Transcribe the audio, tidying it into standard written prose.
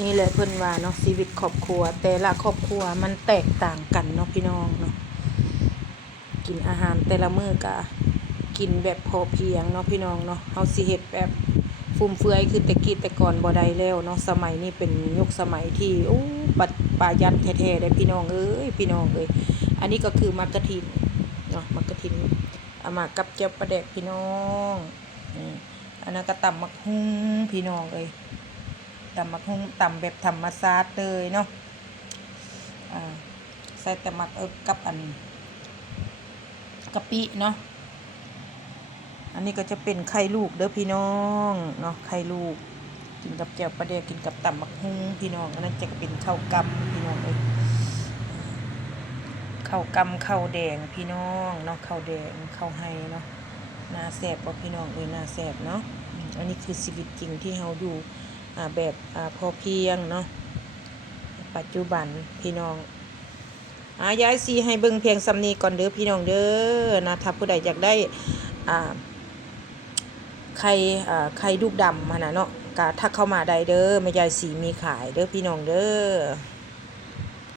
นี่แหละเพิ่นว่าเนาะชีวิตครอบครัวแต่ละครอบครัวมันแตกต่างกันเนาะพี่น้องเนาะกินอาหารแต่ละมื้อก็กินแบบพอเพียงเนาะพี่น้องเนาะเฮาสิเฮ็ดแบบฟุ่มเฟือยคือแต่กี้แต่ก่อนบ่ได้แล้วเนาะสมัยนี้เป็นยุคสมัยที่ประหยัดแท้ๆได้พี่น้องเอ้ยพี่น้องเอ้ยอันนี้ก็คือมักกะทินเนาะมักกะทินเอามากับแจ่วปลาแดกพี่น้องอันนั้นก็ตำมักหุ่งพี่น้องเอ้ยตำมักหุ่งตำแบบธรรมชาติเลยเนาะใส่แต่มักกับอันกะปิเนาะอันนี้ก็จะเป็นไข่ลูกเด้อพี่น้องเนาะไข่ลูกกินกับแจ่วปลาแดกกินกับตำมักหุ่งพี่น้องอันนั้นจะเป็นข้าวกำพี่น้องเอ้ยข้าวกำข้าวแดงพี่น้องเนาะข้าวแดงข้าวไห้เนาะน่าแซ่บบ่พี่น้องเอ้ยน่าแซ่บเนาะอันนี้คือชีวิตจริงที่เฮาอยู่แบบพอเพียงเนาะปัจจุบันพี่น้องย้ายซีให้เบิ่งเพียงสำนีก่อนเด้อพี่น้องเด้อนะถ้าผู้ใดอยากได้ไข่ลูกดำมานะเนาะก็ทักเข้ามาได้เด้อแม่ยายสีมีขายเด้อพี่น้องเด้อ